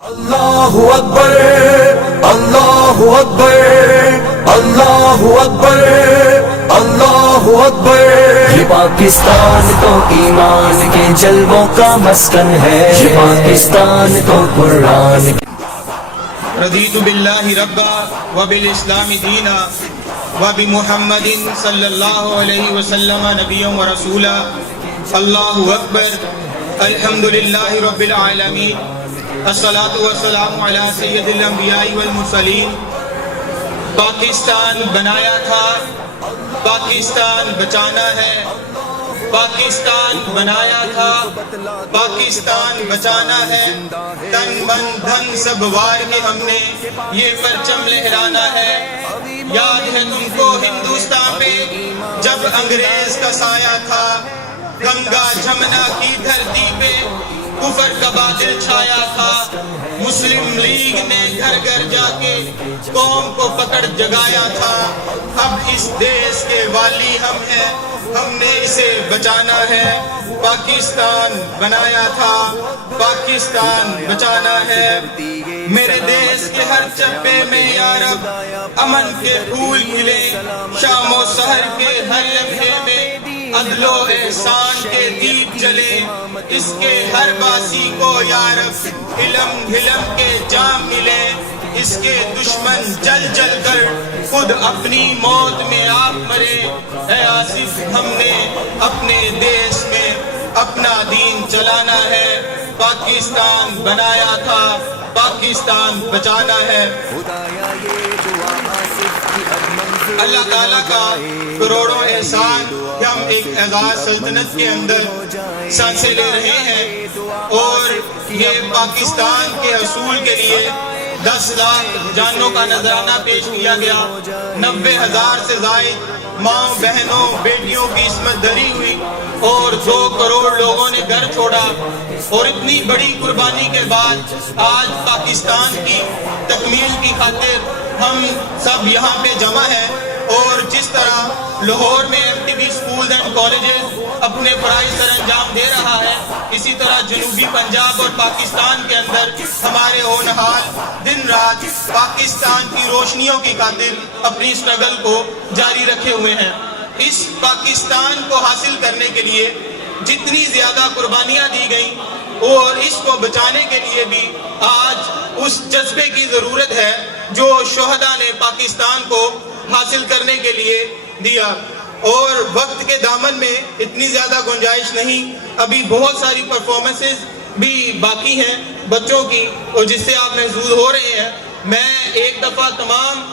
اللہ اکبر اللہ اکبر اللہ اکبر اللہ اکبر۔ یہ پاکستان تو ایمان کے جلووں کا مسکن ہے، یہ پاکستان تو قرآن رضیت باللہ ربا وبالاسلام دینا وبمحمد صلی اللہ علیہ وسلم نبیا ورسولا۔ اللہ اکبر، الحمدللہ رب العالمین، الصلاۃ والسلام علی سید الانبیاء والمرسلین۔ پاکستان بنایا تھا، پاکستان بچانا ہے، پاکستان بنایا تھا، پاکستان بچانا ہے، تن من دھن سب وار کے ہم نے یہ پرچم لہرانا ہے۔ یاد ہے تم کو ہندوستان میں جب انگریز کا سایہ تھا، گنگا جمنا کی دھرتی پہ کفر کا بادل چھایا تھا، مسلم لیگ نے گھر گھر جا کے قوم کو پکڑ جگایا تھا۔ اب اس دیش کے والی ہم ہیں، ہم نے اسے بچانا ہے۔ پاکستان بنایا تھا، پاکستان بچانا ہے۔ میرے دیش کے ہر چپے میں یا رب امن کے پھول کھلے، شام و سحر کے ہر لمحے میں عدل و احسان کے دیپ جلے، اس کے ہر باسی کو یا رب علم کے جام ملے، اس کے دشمن جل جل کر خود اپنی موت میں آپ مرے۔ اے آصف، ہم نے اپنے دیش میں اپنا دین چلانا ہے۔ پاکستان بنایا تھا، پاکستان بچانا ہے۔ اللہ تعالیٰ کا کروڑوں احسان کہ ہم ایک اعزاز سلطنت کے اندر سانسیں لے رہے ہیں، اور یہ پاکستان کے حصول کے لیے 10 لاکھ جانوں کا نذرانہ پیش کیا گیا، 90,000 سے زائد ماں بہنوں بیٹیوں کی عصمت دری ہوئی، اور 2 کروڑ لوگوں نے گھر چھوڑا۔ اور اتنی بڑی قربانی کے بعد آج پاکستان کی تکمیل کی خاطر ہم سب یہاں پہ جمع ہیں، اور جس طرح لاہور میں MTB اسکول اینڈ کالجز اپنے فرائض سر انجام دے رہا ہے، اسی طرح جنوبی پنجاب اور پاکستان کے اندر ہمارے ہونہار دن رات پاکستان کی روشنیوں کی خاطر اپنی اسٹرگل کو جاری رکھے ہوئے ہیں۔ اس پاکستان کو حاصل کرنے کے لیے جتنی زیادہ قربانیاں دی گئیں، اور اس کو بچانے کے لیے بھی آج اس جذبے کی ضرورت ہے جو شہداء نے پاکستان کو حاصل کرنے کے لیے دیا۔ اور وقت کے دامن میں اتنی زیادہ گنجائش نہیں، ابھی بہت ساری پرفارمنسز بھی باقی ہیں بچوں کی، اور جس سے آپ محظوظ ہو رہے ہیں۔ میں ایک دفعہ تمام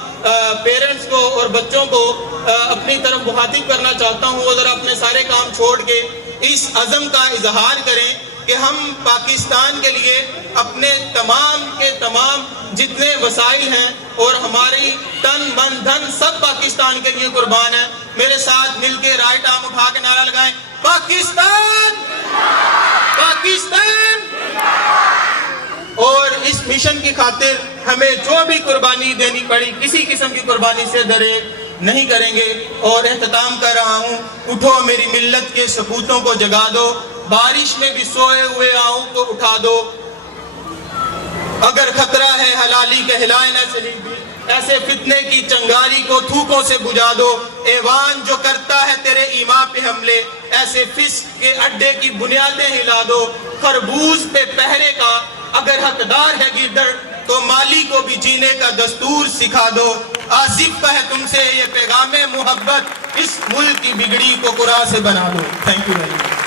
پیرنٹس کو اور بچوں کو اپنی طرف مخاطب کرنا چاہتا ہوں، وہ ذرا اپنے سارے کام چھوڑ کے اس عزم کا اظہار کریں کہ ہم پاکستان کے لیے اپنے تمام کے تمام جتنے وسائل ہیں اور ہماری تن من دھن سب پاکستان کے لیے قربان ہیں۔ میرے ساتھ مل کے رائٹ آرم اٹھا کے نعرہ لگائیں، پاکستان پاکستان۔ اور اس مشن کی خاطر ہمیں جو بھی قربانی دینی پڑی، کسی قسم کی قربانی سے دریغ نہیں کریں گے۔ اور اختتام کر رہا ہوں، اٹھو میری ملت کے سپوتوں کو جگا دو، بارش میں بھی سوئے ہوئے آؤں کو اٹھا دو، اگر خطرہ ہے حلالی کہلائے نہ چلی بھی، ایسے فتنے کی چنگاری کو تھوکوں سے بجھا دو۔ ایوان جو کرتا ہے تیرے ایمان پہ حملے، ایسے فسق کے اڈے کی بنیادیں ہلا دو۔ خربوز پہ پہرے کا اگر حقدار ہے گیدڑ، تو مالی کو بھی جینے کا دستور سکھا دو۔ آصف کا ہے تم سے یہ پیغام محبت، اس ملک کی بگڑی کو قرآن سے بنا دو۔ Thank you very much.